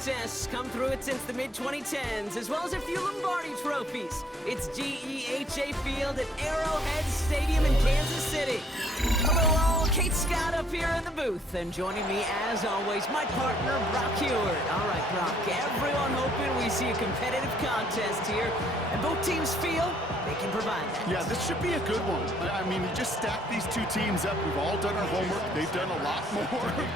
Success come through it since the mid-2010s, as well as a few Lombardi trophies. It's GEHA Field at Arrowhead Stadium in Kansas City. Hello all, Kate Scott up here in the booth, and joining me as always, my partner, Brock Heward. All right, Brock, everyone hoping we see a competitive contest here, and both teams feel they can provide that. Yeah, this should be a good one. I mean, you just stack these two teams up. We've all done our homework. They've done a lot more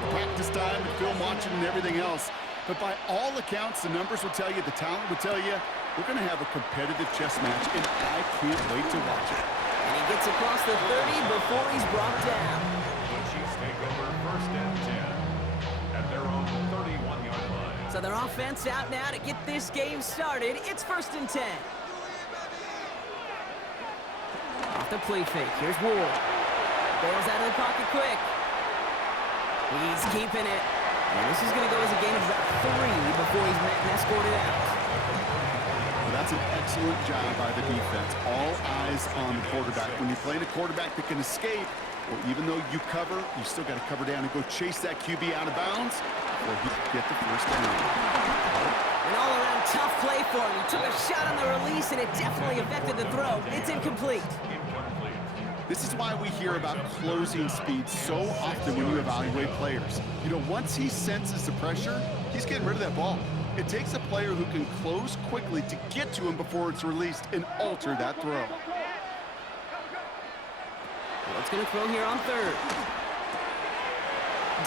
practice time and film watching and everything else. But by all accounts, the numbers will tell you, the talent will tell you, we're going to have a competitive chess match, and I can't wait to watch it. And he gets across the 30 before he's brought down. The Chiefs take over 1st and 10 at their own 31-yard line. So their offense out now to get this game started. It's 1st and 10. Off the play fake. Here's Ward. Bails out of the pocket quick. He's keeping it. And this is going to go as a gain of about 3 before he's met and escorted out. Well, that's an excellent job by the defense. All eyes on the quarterback. When you're playing a quarterback that can escape, well, even though you cover, you still got to cover down and go chase that QB out of bounds before he can get the first down. An all-around tough play for him. He took a shot on the release, and it definitely affected the throw. It's incomplete. This is why we hear about closing speed so often when you evaluate players. You know, once he senses the pressure, he's getting rid of that ball. It takes a player who can close quickly to get to him before it's released and alter that throw. What's going to throw here on 3rd?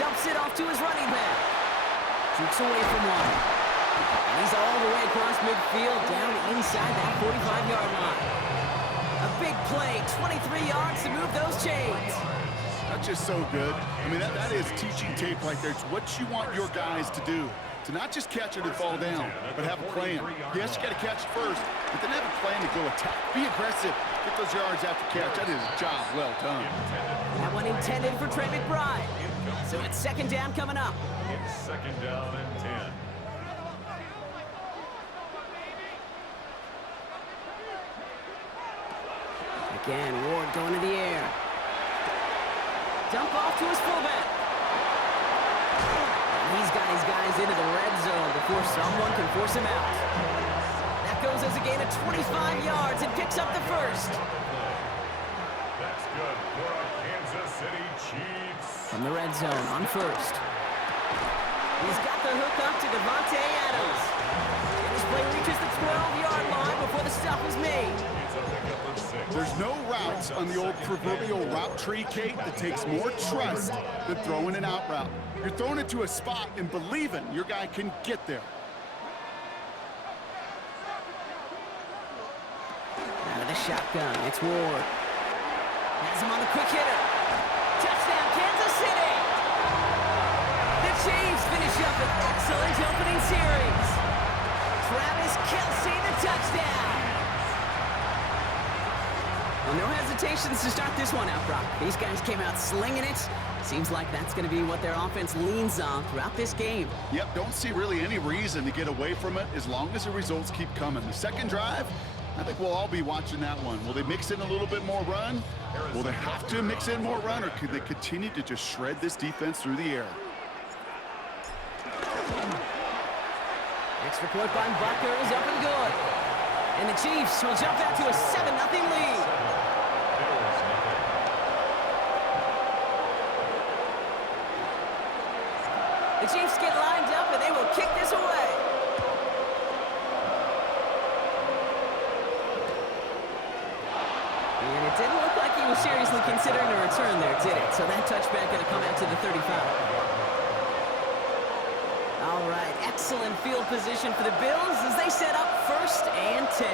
Dumps it off to his running back. Keeps away from one. And he's all the way across midfield, down inside that 45-yard line. A big play, 23 yards to move those chains. That's just so good. I mean, that is teaching tape right there. It's what you want your guys to do. To not just catch it and fall down, but have a plan. Yes, you got to catch it first, but then have a plan to go attack. Be aggressive. Get those yards after catch. That is a job well done. That one intended for Trey McBride. So it's 2nd down coming up. It's 2nd down and 10. Again, Ward going to the air. Dump off to his fullback. And he's got his guys into the red zone before someone can force him out. That goes as a gain of 25 yards and picks up the first. That's good for our Kansas City Chiefs. From the red zone on 1st. He's got the hook up to Devontae Adams. And this play reaches the 12-yard line before the stop is made. There's no routes on the old proverbial route tree, Kate, that takes more trust than throwing an out route. You're throwing it to a spot and believing your guy can get there. Out of the shotgun, it's Ward. Has him on the quick hitter. Touchdown, Kansas City! The Chiefs finish up an excellent opening series. Travis Kelce, the touchdown. Well, no hesitations to start this one out, Brock. These guys came out slinging it. Seems like that's going to be what their offense leans on throughout this game. Yep, don't see really any reason to get away from it as long as the results keep coming. The second drive, I think we'll all be watching that one. Will they mix in a little bit more run? Will they have to mix in more run, or could they continue to just shred this defense through the air? Extra point by Butker is up and good. And the Chiefs will jump out to a 7-0 lead. The Chiefs get lined up, and they will kick this away. And it didn't look like he was seriously considering a return there, did it? So that touchback going to come out to the 35. All right, excellent field position for the Bills as they set up 1st and 10.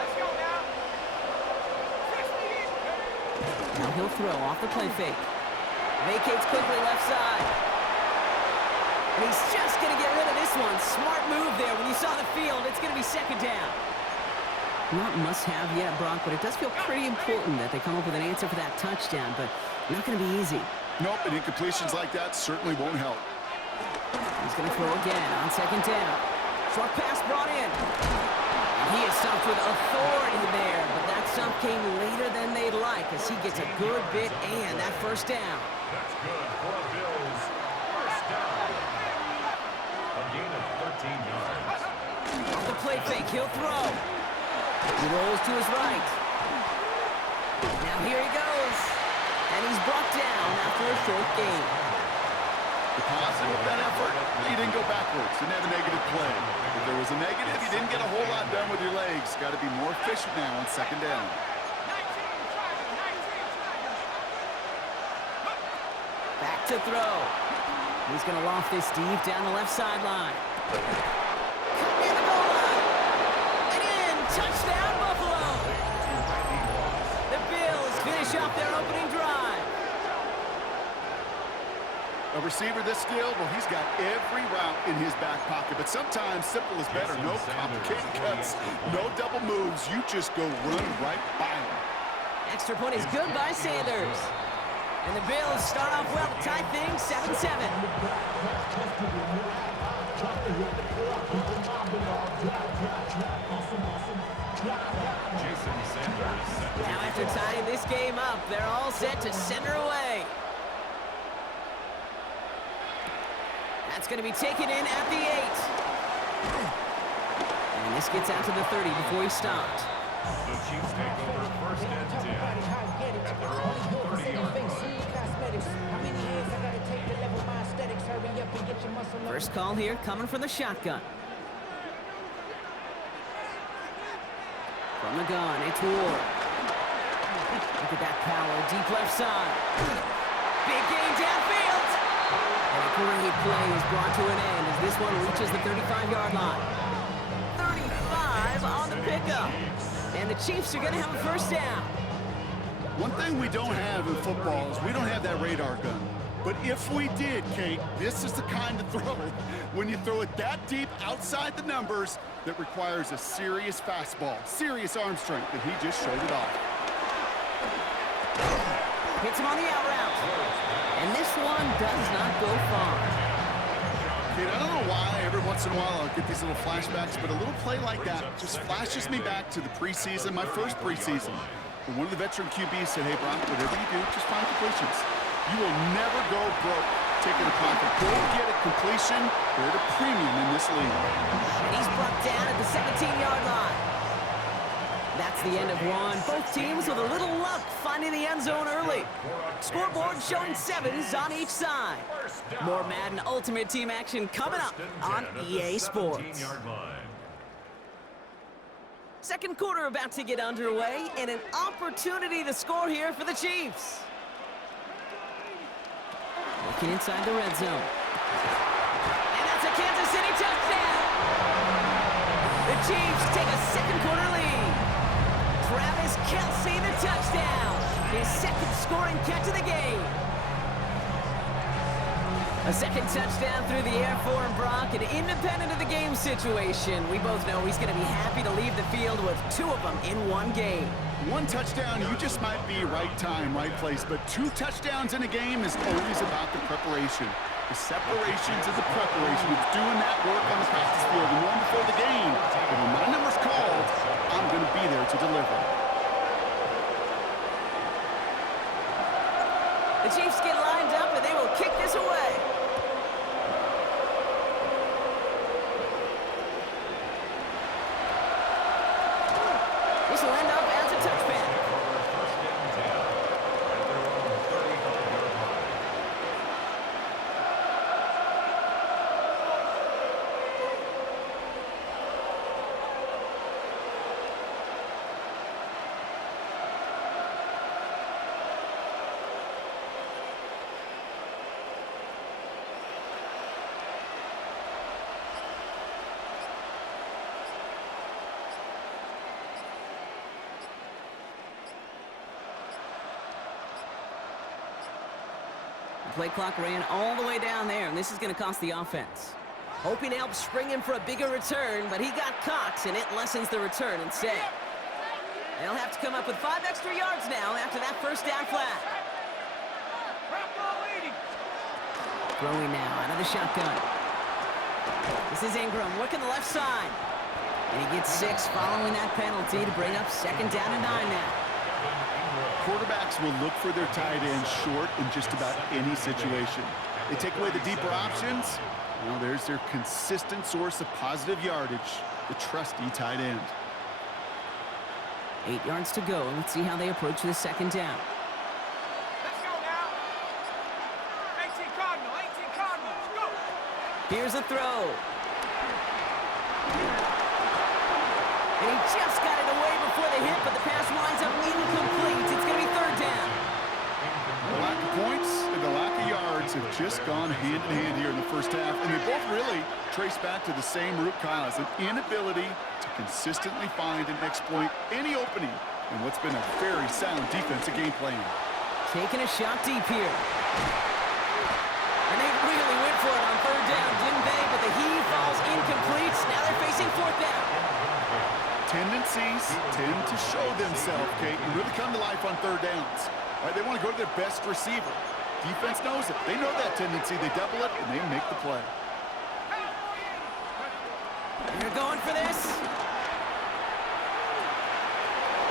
Let's go now. Now he'll throw off the play fake. Vacates quickly left side. And he's just going to get rid of this one. Smart move there. When you saw the field, it's going to be 2nd down. Not must-have yet, Brock, but it does feel pretty important that they come up with an answer for that touchdown, but not going to be easy. Nope, and incompletions like that certainly won't help. He's going to throw again on 2nd down. Short pass brought in. And he is stumped with authority there, but that stump came later than they'd like as he gets a good bit and that 1st down. That's good for the Bills. 1st down. A gain of yards. Off the play fake, he'll throw. He rolls to his right. Now here he goes. And he's brought down after a short gain. The positive of that effort, he didn't go backwards. Didn't have a negative play. If there was a negative, you didn't get a whole lot done with your legs. Got to be more efficient now on second down. Back to throw. He's going to loft this deep down the left sideline. Cut near the goal line. And in. Touchdown, Buffalo. The Bills finish off their opening drive. A receiver this skilled, well, he's got every route in his back pocket. But sometimes simple is better. No complicated cuts, no double moves. You just go run right by him. Extra point is good by Sanders. And the Bills start off well to tie things 7-7. Now after tying this game up, they're all set to send her away. That's going to be taken in at the 8. And this gets out to the 30 before he stopped. The Chiefs take over first and 10 at their own 30-yard line. First call here coming from the shotgun. From the gun, it's Ward. Look at that power, deep left side. Big gain downfield. And a great play is brought to an end as this one reaches the 35-yard line. 35 on the pickup. And the Chiefs are going to have a first down. One thing we don't have in football is we don't have that radar gun. But if we did, Kate, this is the kind of throw, when you throw it that deep outside the numbers, that requires a serious fastball, serious arm strength, and he just showed it off. Hits him on the out route. And this one does not go far. Kate, I don't know why every once in a while I'll get these little flashbacks, but a little play like that just flashes me back to the preseason, my first preseason. When one of the veteran QBs said, hey, Brock, whatever you do, just find completions. You will never go broke taking a profit. Go get a completion. They're at a premium in this league. And he's brought down at the 17-yard line. That's the end of one. Both teams with a little luck finding the end zone early. Scoreboard showing 7s on each side. More Madden Ultimate Team action coming up on EA Sports. Second quarter about to get underway, and an opportunity to score here for the Chiefs. Looking inside the red zone. And that's a Kansas City touchdown! The Chiefs take a second quarter lead. Travis Kelce, the touchdown. His second scoring catch of the game. A second touchdown through the air for him, Brock, and independent of the game situation, we both know he's going to be happy to leave the field with 2 of them in one game. One touchdown, you just might be right time, right place, but 2 touchdowns in a game is always about the preparation. The separations and the preparation. It's doing that work on the practice field the morning before the game. And when my number's called, I'm going to be there to deliver. The Chiefs get lined up, and they will kick this away. This will end up as a touchback. Play clock ran all the way down there, and this is going to cost the offense. Hoping to help spring him for a bigger return, but he got caught, and it lessens the return instead. They'll have to come up with 5 extra yards now after that first down flat. Throwing now out of the shotgun. This is Ingram working the left side. And he gets 6 following that penalty to bring up second down and 9 now. Quarterbacks will look for their tight end short in just about any situation. They take away the deeper options, Well, there's their consistent source of positive yardage, the trusty tight end. 8 yards to go. Let's see how they approach the second down. Let's go now. 18 Cardinals, go. Here's a throw. And he just got it away before the hit, but the pass winds up incomplete. It's going to be third down. The lack of points and the lack of yards have just gone hand in hand here in the first half, and they both really trace back to the same root cause, an inability to consistently find and exploit any opening in what's been a very sound defensive game plan. Taking a shot deep here. And they really went for it on third down, didn't they? But the heave falls incomplete. Now they're facing fourth down. Tendencies tend to show themselves, Kate, and really come to life on third downs. Right, they want to go to their best receiver. Defense knows it. They know that tendency. They double it, and they make the play. They're going for this.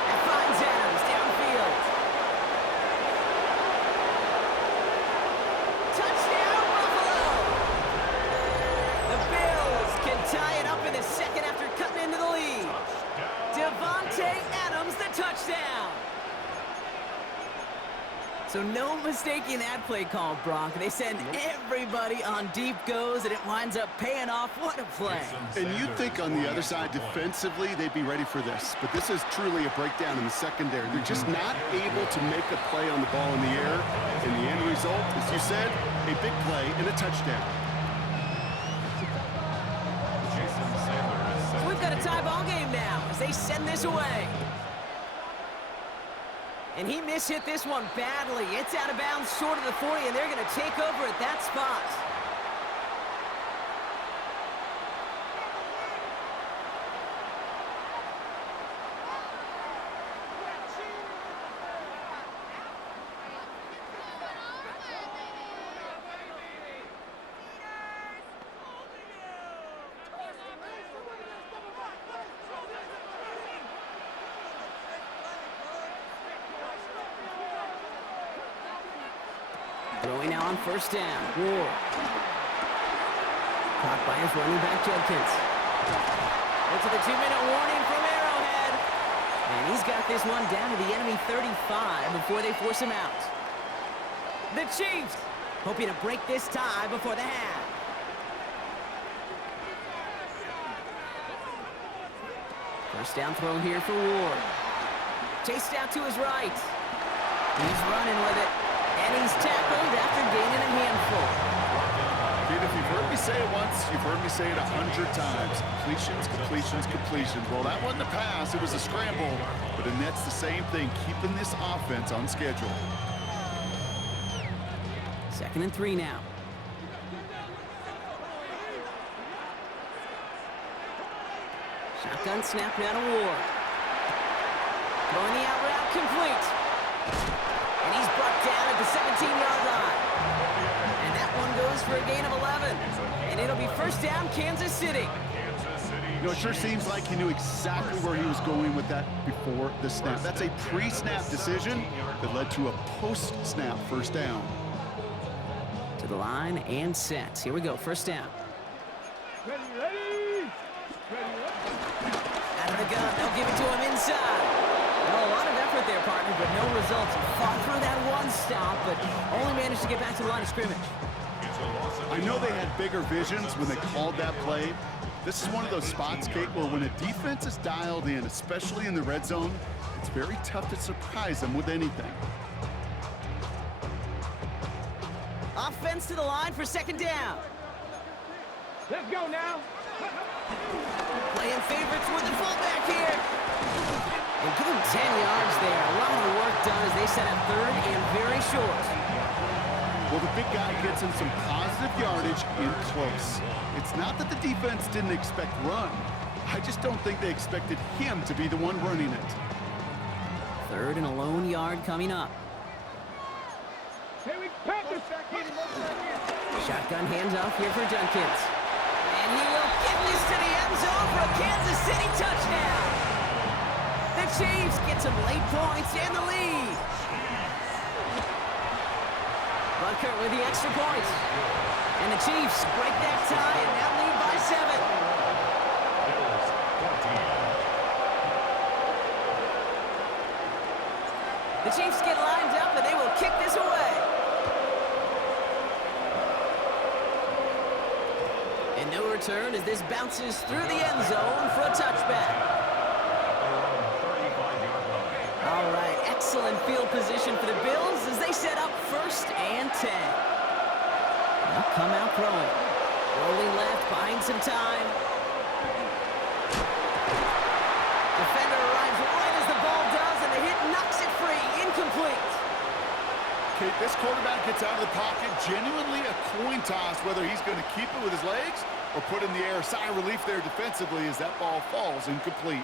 And finds Adams downfield. Touchdown, Buffalo! The Bills can tie it up in the second after cutting into the lead. Devontae Adams, the touchdown. So no mistaking that play call, Brock. They send everybody on deep goes, and it winds up paying off. What a play. And you'd think on the other side, defensively, they'd be ready for this. But this is truly a breakdown in the secondary. They're just not able to make a play on the ball in the air. And the end result, as you said, a big play and a touchdown. So we've got a tie ball game now as they send this away. And he mishit this one badly. It's out of bounds short of the 40, and they're going to take over at that spot. Throwing now on first down. Ward. Caught by his running back, Judkins. Into the 2-minute warning from Arrowhead. And he's got this one down to the enemy 35 before they force him out. The Chiefs hoping to break this tie before the half. First down throw here for Ward. Chased out to his right. He's running with it. And he's tackled after gaining a handful. Kid, if you've heard me say it once, you've heard me say it 100 times. Completions, completions, completions. Well, that wasn't a pass. It was a scramble. But Annette's the same thing, keeping this offense on schedule. 2nd and 3 now. Shotgun snap now to Ward. Throwing the out route complete. And he's brought down at the 17-yard line. And that one goes for a gain of 11. And it'll be first down, Kansas City. You know, it sure seems like he knew exactly where he was going with that before the snap. That's a pre-snap decision that led to a post-snap first down. To the line and set. Here we go, first down. Out of the gun, they'll give it to him inside. Well, a lot of effort there, partner, but no results. He fought through that one stop, but only managed to get back to the line of scrimmage. I know they had bigger visions when they called that play. This is one of those spots, Kate, where when a defense is dialed in, especially in the red zone, it's very tough to surprise them with anything. Offense to the line for second down. Let's go now. Playing favorites with the fullback here. And give him 10 yards there. A lot of work done as they set up third and very short. Well, the big guy gets him some positive yardage in close. It's not that the defense didn't expect run. I just don't think they expected him to be the one running it. Third and a lone yard coming up. Hey, we pack this back in. Shotgun handoff here for Judkins. And he will get this to the end zone for a Kansas City touchdown. The Chiefs get some late points and the lead. Bucker with the extra point. And the Chiefs break that tie and now lead by 7. Bills 14. The Chiefs get lined up and they will kick this away. And no return as this bounces through the end zone for a touchback. All right, excellent field position for the Bills as they set up 1st and 10. They'll come out throwing. Rolling left, buying some time. Defender arrives right as the ball does, and the hit knocks it free. Incomplete. Okay, this quarterback gets out of the pocket. Genuinely a coin toss whether he's going to keep it with his legs or put in the air. Sigh of relief there defensively as that ball falls incomplete.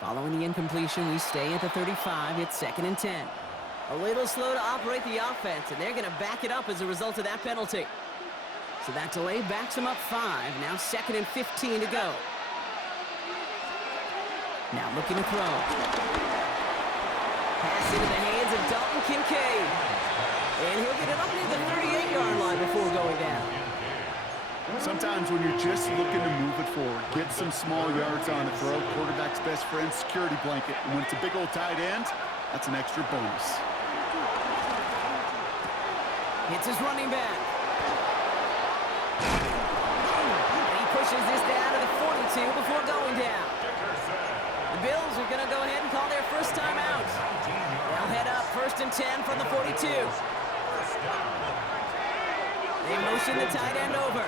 Following the incompletion, we stay at the 35. It's 2nd and 10. A little slow to operate the offense, and they're going to back it up as a result of that penalty. So that delay backs them up 5. Now 2nd and 15 to go. Now looking to throw. Pass into the hands of Dalton Kincaid. And he'll get it up near the 38-yard line before going down. Sometimes when you're just looking to move it forward, get some small yards on the throw, quarterback's best friend, security blanket. And when it's a big old tight end, that's an extra bonus. Hits his running back. And he pushes this down to the 42 before going down. The Bills are going to go ahead and call their first time out. They'll head up 1st and 10 from the 42. They motion the tight end over.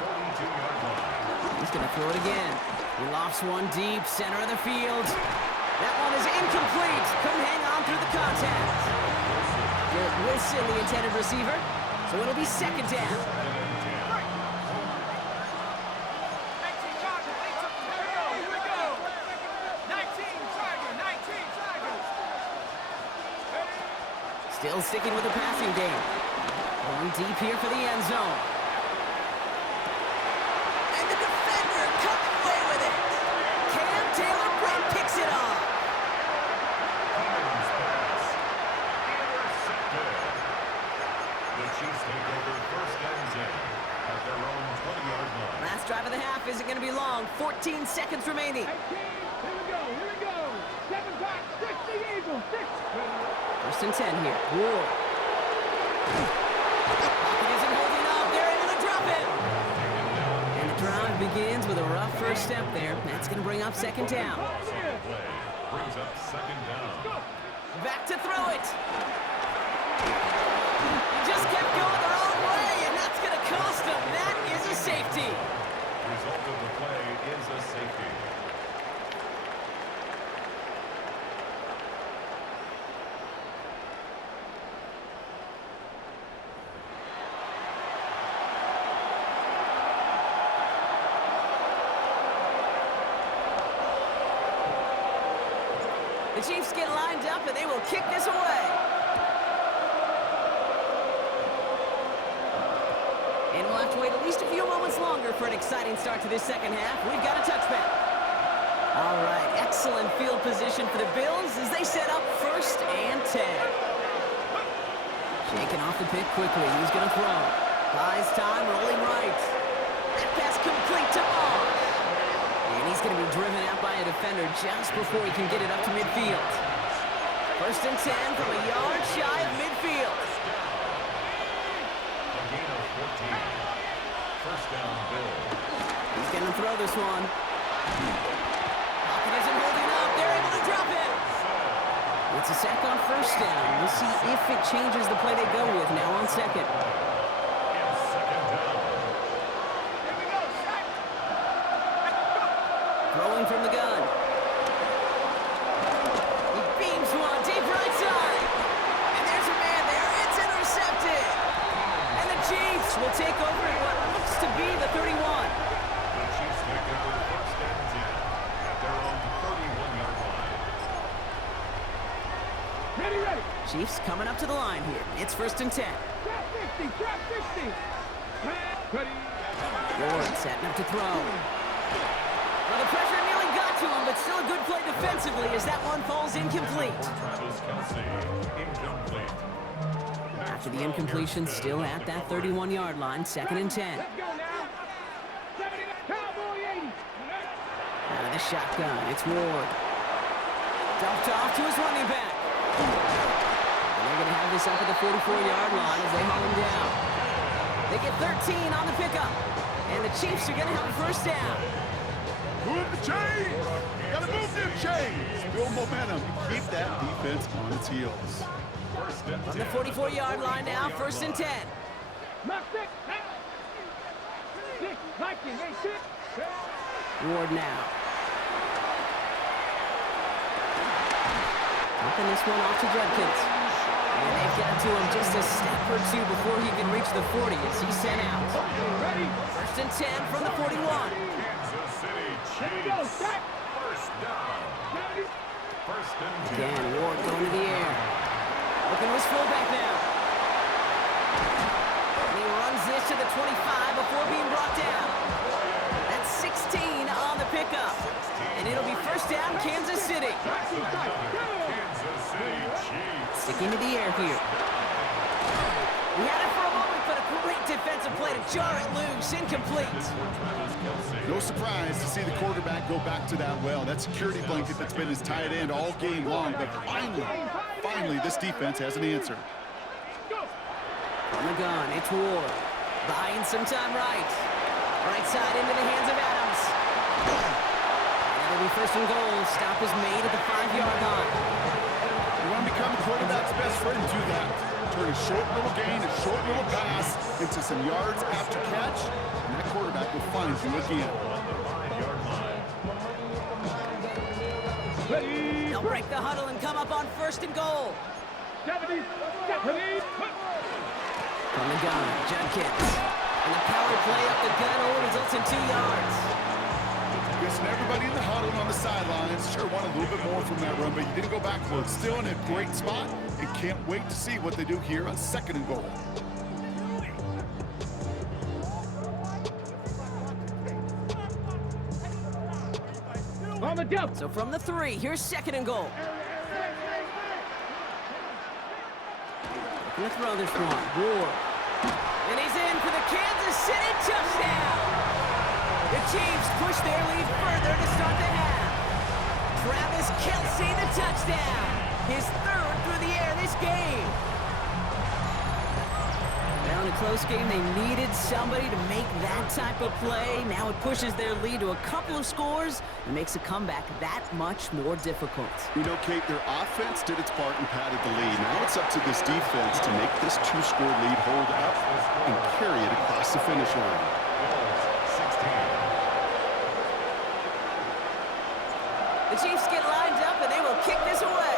He's going to throw it again. He lofts one deep, center of the field. That one is incomplete. Couldn't hang on through the contact. Garrett Wilson, the intended receiver. So it'll be 2nd down. Still sticking with the passing game. Going deep here for the end zone. And the defender coming away with it. Cam Taylor-Britt picks it off. The Chiefs take over 1st and 10 at their own 20-yard line. Last drive of the half isn't going to be long. 14 seconds remaining. 18, here we go. 7 back, 6 the Eagles, 6. 1st and 10 here. Whoa. Pocket isn't holding up. They're able to drop it. And the drive begins with a rough first step there. That's going to bring up 2nd down. Brings up 2nd down. Back to throw it. He just kept going the wrong way, and that's going to cost him. That is a safety. Result of the play is a safety. The Chiefs get lined up, and they will kick this away. And we'll have to wait at least a few moments longer for an exciting start to this 2nd half. We've got a touchback. All right, excellent field position for the Bills as they set up 1st and 10. Shaking off the pick quickly. He's going to throw. Buys time, rolling right. That pass complete to Moss. And he's going to be driven out by a defender just before he can get it up to midfield. 1st and 10 from a yard shy of midfield. A gain of 14. 1st down, Bills. He's going to throw this one. Pocket isn't holding up. They're able to drop it. It's a sack on 1st down. We'll see if it changes the play they go with now on 2nd. And 2nd down. Throwing from the gun. He beams one deep right side. And there's a man there. It's intercepted. And the Chiefs will take over at what looks to be the 31. The Chiefs take over 1st and 10 at their own 31-yard line. Ready. Chiefs coming up to the line here. It's 1st and 10. Drop 50, drop 50. Ready. Ward setting up to throw. Well, the pressure nearly got to him, but still a good play defensively as that one falls incomplete. Travis Kelce, incomplete. After the incompletion, still at that 31-yard line, 2nd and 10. Let's go now. 70, Cowboy 80. Out of the shotgun, it's Ward. Dumped off to his running back. And they're going to have this up at the 44-yard line as they haul him down. They get 13 on the pickup. And the Chiefs are going to have a 1st down. Move the chains! Gotta move them chains! Build momentum. Keep that defense on its heels. From the 44-yard line now, 1st and 10. Mark 6. 6, 19, 8, 6. Ward now. Taking this one off to Judkins. And they've got to him just a step or two before he can reach the 40 as he's sent out. Ready. 1st and 10 from the 41. Kansas City Let it go. Chiefs. Stop. 1st down. 70. 1st and 10. Again, Ward going to the air. Looking to his fullback now. And he runs this to the 25 before being brought down. That's 16 on the pickup. And it'll be 1st down, Kansas City. Kansas City Chiefs. Sticking to the air here. We had it for a moment, but a great defensive play to jar it loose. Incomplete. No surprise to see the quarterback go back to that well. That security blanket that's been his tight end all game long. But finally, this defense has an answer. On the gun, it's Ward. Buying some time right. Right side into the hands of Adams. And it'll be 1st and goal. Stop is made at the 5-yard line. You want to become the quarterback's best friend, do that. Turn a short little gain, a short little pass into some yards after catch, and that quarterback will find you again. Ready. They'll break the huddle and come up on 1st and goal. 70. From the gun, Judkins. And the power play up the gun results in 2 yards. Guessing everybody in the huddle on the sidelines sure wanted a little bit more from that run, but you didn't go backwards. Still in a great spot, and can't wait to see what they do here on 2nd and goal. On the jump. So from the 3, here's 2nd and goal. Looking to throw this one, Ward. And he's in for the Kansas City touchdown. The Chiefs push their lead further to start the half. Travis Kelce, the touchdown. His 3rd through the air this game. Now in a close game, they needed somebody to make that type of play. Now it pushes their lead to a couple of scores and makes a comeback that much more difficult. You know, Kate, their offense did its part and padded the lead. Now it's up to this defense to make this 2-score lead hold up and carry it across the finish line. The Chiefs get lined up and they will kick this away.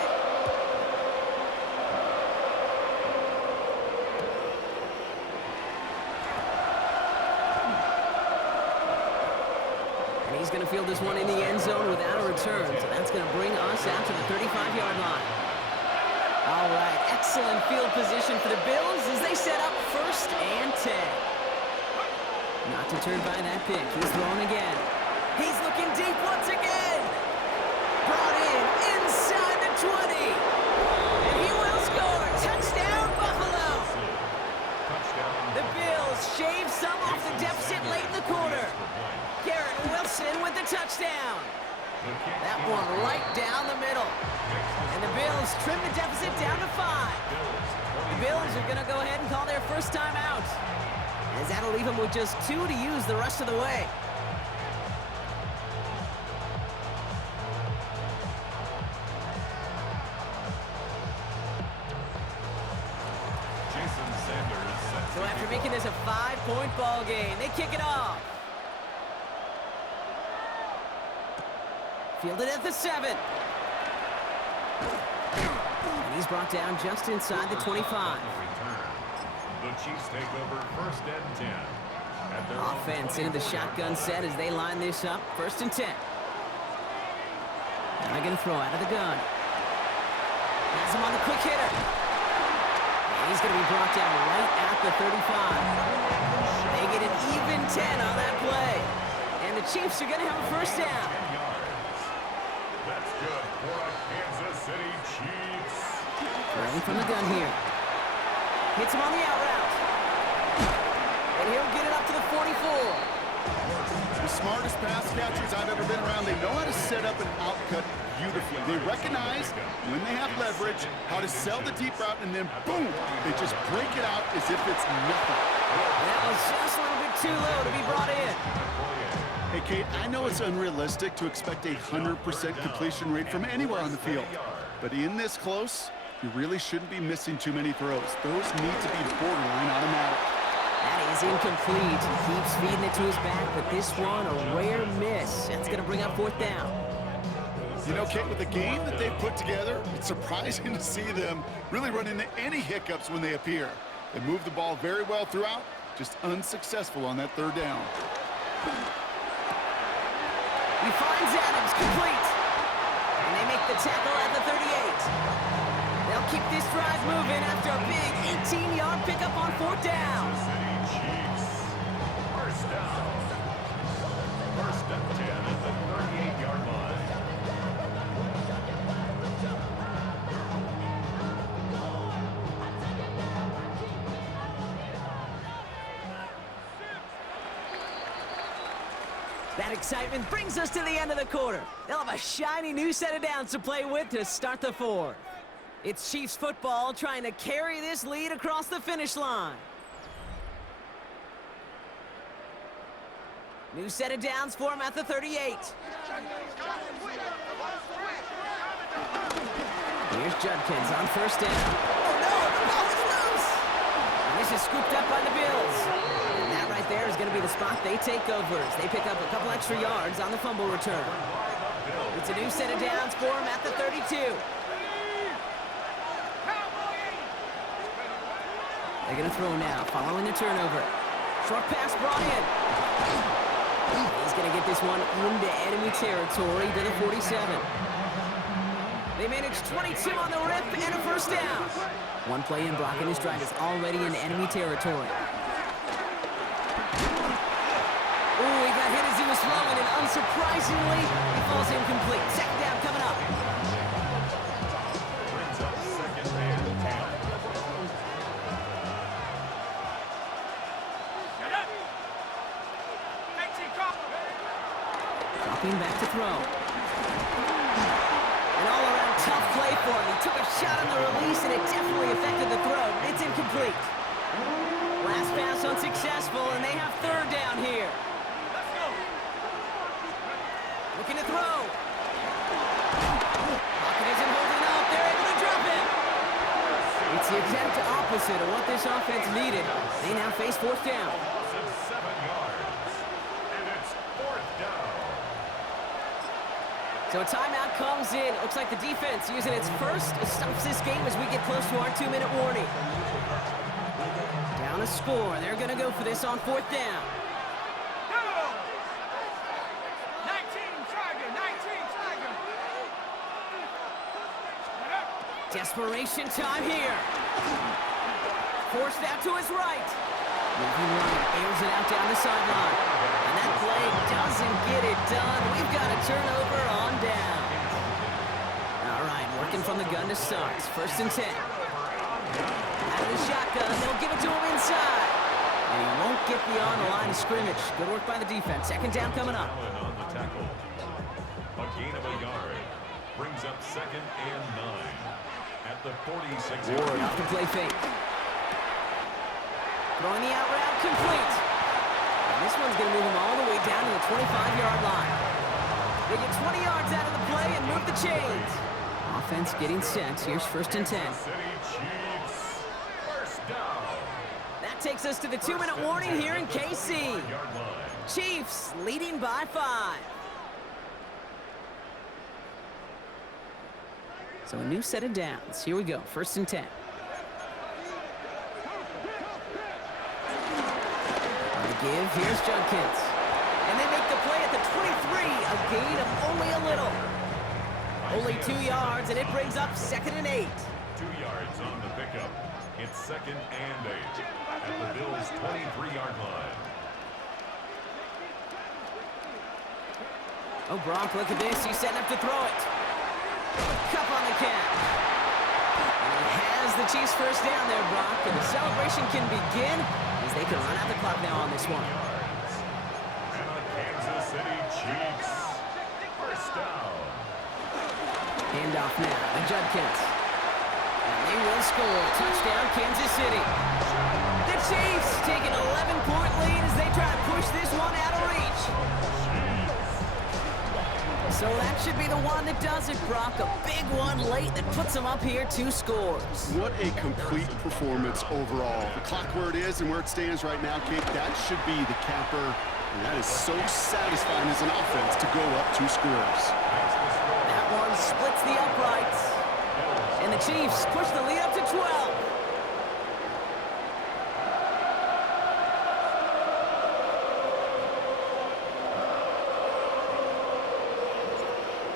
And he's going to field this one in the end zone without a return. So that's going to bring us out to the 35-yard line. All right, excellent field position for the Bills as they set up 1st and 10. Not deterred by that pick. He's throwing again. He's looking deep once again. Brought in inside the 20. And he will score. Touchdown, Buffalo. The Bills shave some off the deficit late in the quarter. Garrett Wilson with the touchdown. That one right down the middle. And the Bills trim the deficit down to 5. The Bills are going to go ahead and call their 1st time out, as that'll leave them with just 2 to use the rest of the way. So after making this a 5-point ball game, they kick it off. Fielded at the 7. And he's brought down just inside the 25. The Chiefs take over 1st and 10. At their Offense into the shotgun set as they line this up. 1st and 10. And they're going to throw out of the gun. Has him on the quick hitter. And he's going to be brought down right at the 35. They get an even 10 on that play. And the Chiefs are going to have a first down. That's good for the Kansas City Chiefs. Throwing from the gun here. Hits him on the out route. And he'll get it up to the 44. The smartest pass catchers I've ever been around, they know how to set up an outcut beautifully. They recognize when they have leverage, how to sell the deep route, and then boom, they just break it out as if it's nothing. That was just a little bit too low to be brought in. Hey, Kate, I know it's unrealistic to expect a 100% completion rate from anywhere on the field. But in this close, you really shouldn't be missing too many throws. Those need to be borderline automatic. That is incomplete. He keeps feeding it to his back, but this one, a rare miss. That's going to bring up fourth down. You know, Kate, with the game that they've put together, it's surprising to see them really run into any hiccups when they appear. They move the ball very well throughout, just unsuccessful on that third down. He finds Adams, complete. And they make the tackle at the 38. They'll keep this drive moving after a big 18-yard pickup on fourth down. Chiefs. First down. First and 10 at the 38-yard line. That excitement brings us to the end of the quarter. They'll have a shiny new set of downs to play with to start the fourth. It's Chiefs football trying to carry this lead across the finish line. New set of downs for him at the 38. Here's Judkins on first down. Oh no, the ball is loose! And this is scooped up by the Bills. And that right there is going to be the spot they take over as they pick up a couple extra yards on the fumble return. It's a new set of downs for him at the 32. They're going to throw now, following the turnover. Short pass brought in. He's going to get this one into enemy territory to the 47. They managed 22 on the rip and a first down. One play in blocking his drive is already in enemy territory. Ooh, he got hit as he was throwing, and unsurprisingly, he falls incomplete. Second down coming up. Brings up second and 10. Dropping back to throw. An all-around tough play for him. He took a shot on the release, and it definitely affected the throw. It's incomplete. Last pass unsuccessful, and they have third down here. Let's go. Looking to throw. Pocket isn't holding up. They're able to drop it. It's the exact opposite of what this offense needed. They now face fourth down. 7 yards. And it's fourth down. So a timeout comes in. It looks like the defense using its first stops this game as we get close to our 2-minute warning. Down a score. They're going to go for this on fourth down. 19 Tiger, 19 Tiger. Desperation time here. Forced out to his right. Moving right, airs it out down the sideline. And that play doesn't get it done. We've got a turnover on down. All right, working from the gun to start. First and 10. Out of the shotgun, they'll give it to him inside. And he won't get beyond the line of scrimmage. Good work by the defense. Second down coming up. Allen on the tackle. A gain of a yard. Brings up second and 9 at the 46-yard Ward line. off the play fake. Throwing the out route, complete. And this one's going to move him all the way down to the 25-yard line. They get 20 yards out of the play and move the chains. Offense getting set. Here's first and 10. City Chiefs. First down. That takes us to the 2-minute warning here in KC. Yard line. Chiefs leading by 5. So a new set of downs. Here we go. First and 10. Give, here's Judkins. And they make the play at the 23, a gain of only a little. A Only 2 yards, and it brings up 2nd and 8. 2 yards on the pickup. It's 2nd and 8 at the Bills' 23-yard line. Oh, Brock, look at this. He's setting up to throw it. Cup on the catch. And he has the Chiefs first down there, Brock. And the celebration can begin as they can run out the clock now on this one. And the Kansas City Chiefs first down. Handoff now to Judkins. And they will score. Touchdown, Kansas City. The Chiefs take an 11-point lead as they try to push this one out of reach. So that should be the one that does it, Brock. A big one late that puts them up here 2 scores. What a complete performance overall. The clock where it is and where it stands right now, Kate, that should be the capper. And that is so satisfying as an offense to go up 2 scores. That one splits the uprights. And the Chiefs push the lead up to 12.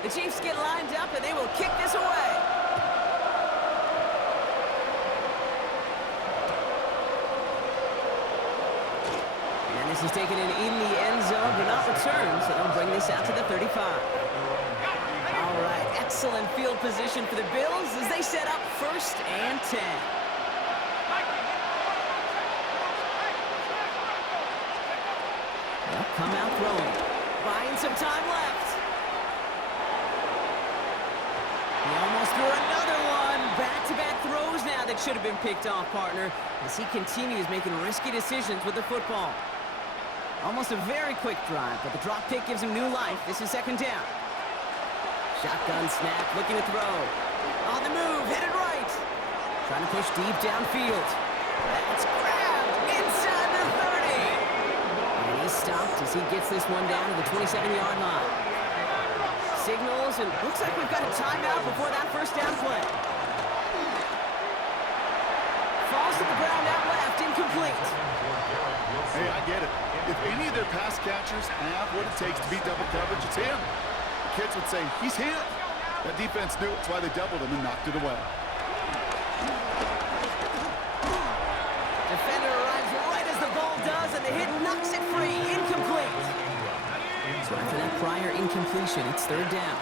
The Chiefs get lined up, and they will kick this away. And this is taken in the end zone, but not returned, so they'll bring this out to the 35. All right, excellent field position for the Bills as they set up 1st and 10. They'll come out throwing, buying some time left. He almost threw another one. Back-to-back throws now that should have been picked off, partner, as he continues making risky decisions with the football. Almost a very quick drive, but the drop kick gives him new life. This is 2nd down. Shotgun snap, looking to throw. On the move, headed right. Trying to push deep downfield. That's grabbed inside the 30. And he's stopped as he gets this one down to the 27-yard line. Signals, and looks like we've got a timeout before that 1st down play. Falls to the ground out left, incomplete. Hey, I get it. If any of their pass catchers have what it takes to beat double coverage, it's him. The kids would say, he's him. That defense knew it. That's why they doubled him and knocked it away. Defender arrives right as the ball does, and the hit knocks it free. Incomplete. So after that prior incompletion, it's 3rd down.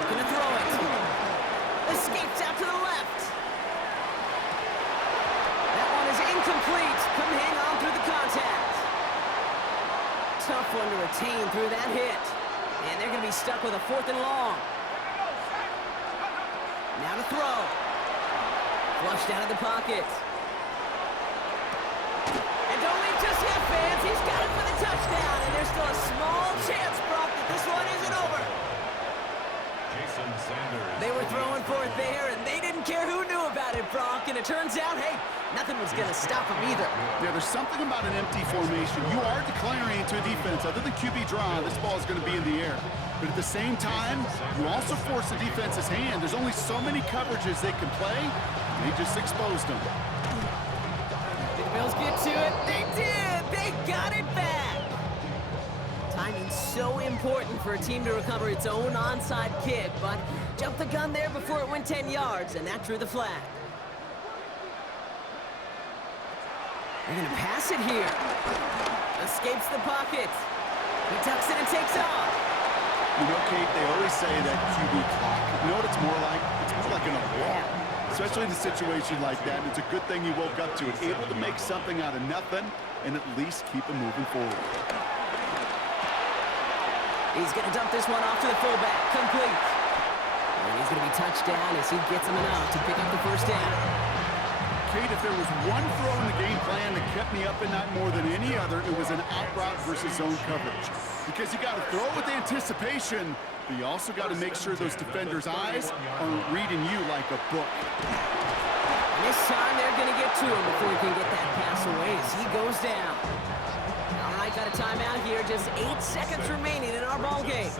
Looking to throw it. Escapes out to the left. That one is incomplete. Couldn't hang on through the contact. Tough one to retain through that hit. And they're going to be stuck with a 4th and long. Now to throw. Flushed out of the pocket. Don't leave just yet, fans. He's got it for the touchdown, and there's still a small chance, Brock, that this one isn't over. Jason Sanders. They were throwing for it there, and they didn't care who knew about it, Brock. And it turns out, hey, nothing was going to stop him either. Yeah, there's something about an empty formation. You are declaring to a defense, other than QB draw, this ball is going to be in the air. But at the same time, you also force the defense's hand. There's only so many coverages they can play, and they just exposed them. Bills get to it. They did. They got it back. Timing's so important for a team to recover its own onside kick, but jumped the gun there before it went 10 yards, and that drew the flag. They're going to pass it here. Escapes the pocket. He tucks it and takes off. You know, Kate, they always say that QB clock. You know what it's more like? It's more like an alarm. Especially in a situation like that, it's a good thing you woke up to it. Able to make something out of nothing and at least keep them moving forward. He's going to dump this one off to the fullback. Complete. And he's going to be touched down as he gets him enough to pick up the 1st down. Kate, if there was one throw in the game plan that kept me up at night more than any other, it was an out route versus zone coverage. Because you got to throw with anticipation, but you also got to make sure those defenders' eyes aren't reading you like a book. And this time they're going to get to him before he can get that pass away as he goes down. All right, got a timeout here. Just 8 seconds remaining in our ball game.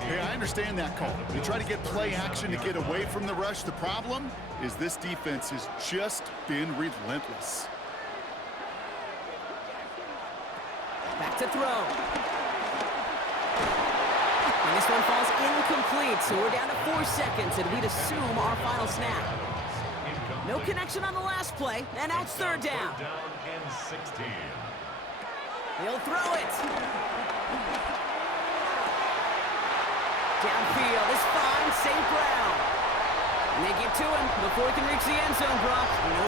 Hey, I understand that call. They try to get play action to get away from the rush. The problem is this defense has just been relentless. Back to throw. And this one falls incomplete, so we're down to 4 seconds, and we'd assume our final snap. No connection on the last play, and now it's third down. Third down and 16. He'll throw it. Downfield is fine, St. Brown. And they get to him before he can reach the end zone, Brock. No